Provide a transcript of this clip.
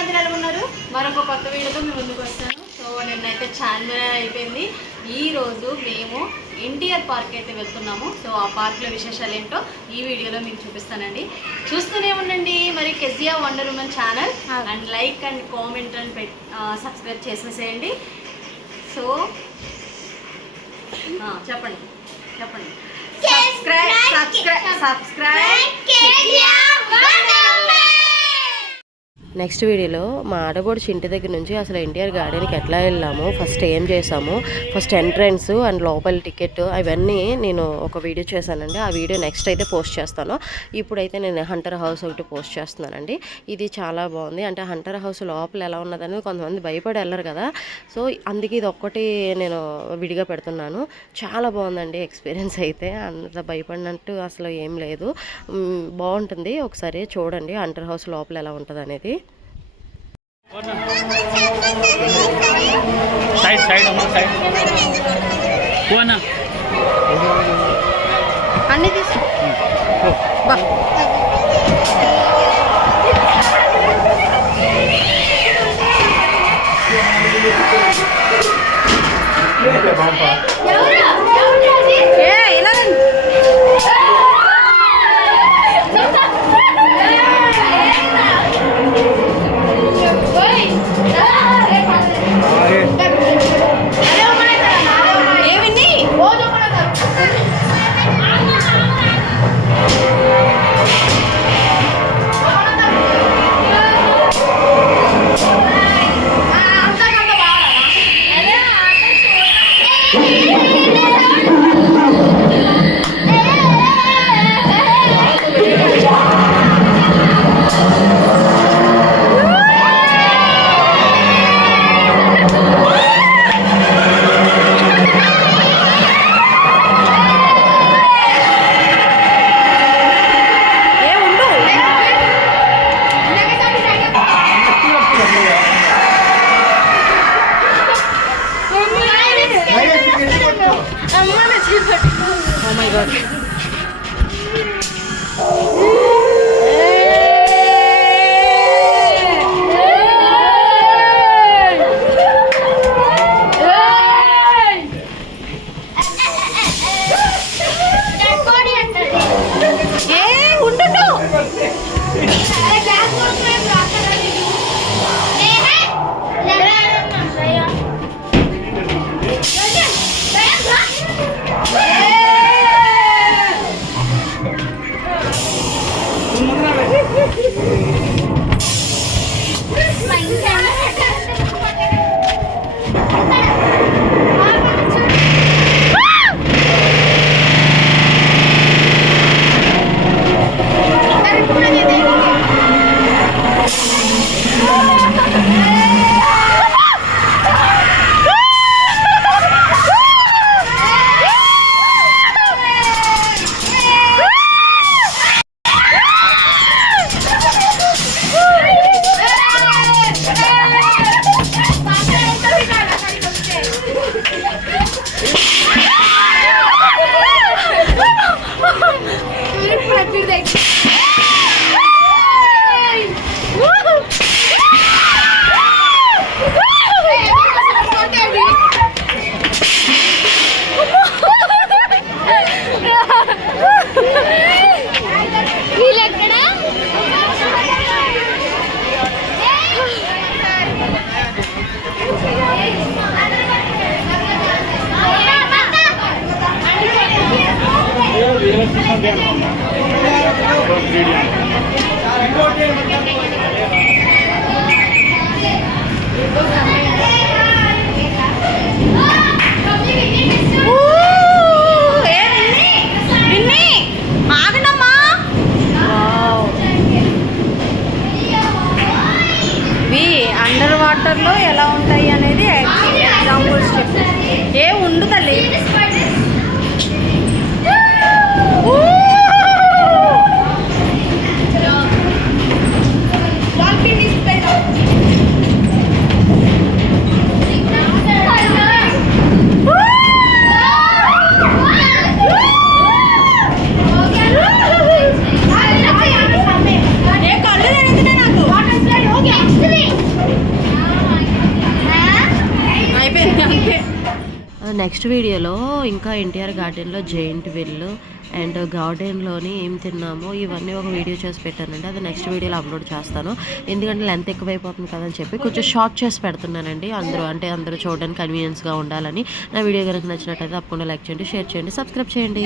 అందరూ ఎలా ఉన్నారు? మరొక కొత్త వీడియోతో మేము ముందుకు వస్తాను. సో నిన్నైతే చార్మినార్ అయిపోయింది. ఈరోజు మేము ఎన్టీఆర్ పార్క్ అయితే వెళ్తున్నాము. సో ఆ పార్క్లో విశేషాలు ఏంటో ఈ వీడియోలో మీకు చూపిస్తానండి. చూస్తూనే ఉండండి. మరి Kezia wonder women channel and like and comment and subscribe చేసేసేయండి. సో చెప్పండి చెప్పండి. నెక్స్ట్ వీడియోలో మా ఆడబోడుచు ఇంటి దగ్గర నుంచి అసలు ఎన్టీఆర్ గార్డెన్కి ఎట్లా వెళ్ళాము, ఫస్ట్ ఏం చేసాము, ఫస్ట్ ఎంట్రన్స్ అండ్ లోపల టికెట్ అవన్నీ నేను ఒక వీడియో చేశానండి. ఆ వీడియో నెక్స్ట్ అయితే పోస్ట్ చేస్తాను. ఇప్పుడైతే నేను హంటర్ హౌస్ ఒకటి పోస్ట్ చేస్తున్నానండి. ఇది చాలా బాగుంది. అంటే హంటర్ హౌస్ లోపల ఎలా ఉన్నదని కొంతమంది భయపడి వెళ్ళరు కదా, సో అందుకే ఇది ఒక్కటి నేను విడిగా పెడుతున్నాను. చాలా బాగుందండి ఎక్స్పీరియన్స్ అయితే. అంత భయపడినట్టు అసలు ఏం లేదు, బాగుంటుంది. ఒకసారి చూడండి హంటర్ హౌస్ లోపల ఎలా ఉంటుంది అనేది. साइड साइड हमारा साइड हुआ ना अन्नी తీసు బా ఏ ఇలా అండర్ వాటర్లో ఎలా ఉంటాయి అనేది ఎగ్జాంపుల్స్ చెప్పు. ఏ ఉండు తల్లి. ఏ కళ్ళు తిరుగుతున్నాయి నాకు. నెక్స్ట్ వీడియోలో ఇంకా ఎన్టీఆర్ గార్డెన్లో జైంట్ విల్ అండ్ గార్డెన్లోని ఏం తిన్నామో ఇవన్నీ ఒక వీడియో చేసి పెట్టానండి. అది నెక్స్ట్ వీడియోలో అప్లోడ్ చేస్తాను. ఎందుకంటే లెంత్ ఎక్కువైపోతుంది కదని చెప్పి కొంచెం షార్ట్ చేసి పెడుతున్నానండి. అందరూ చూడడానికి కన్వీనియన్స్గా ఉండాలని. నా వీడియో కనుక నచ్చినట్టయితే తప్పకుండా లైక్ చేయండి, షేర్ చేయండి, సబ్స్క్రైబ్ చేయండి.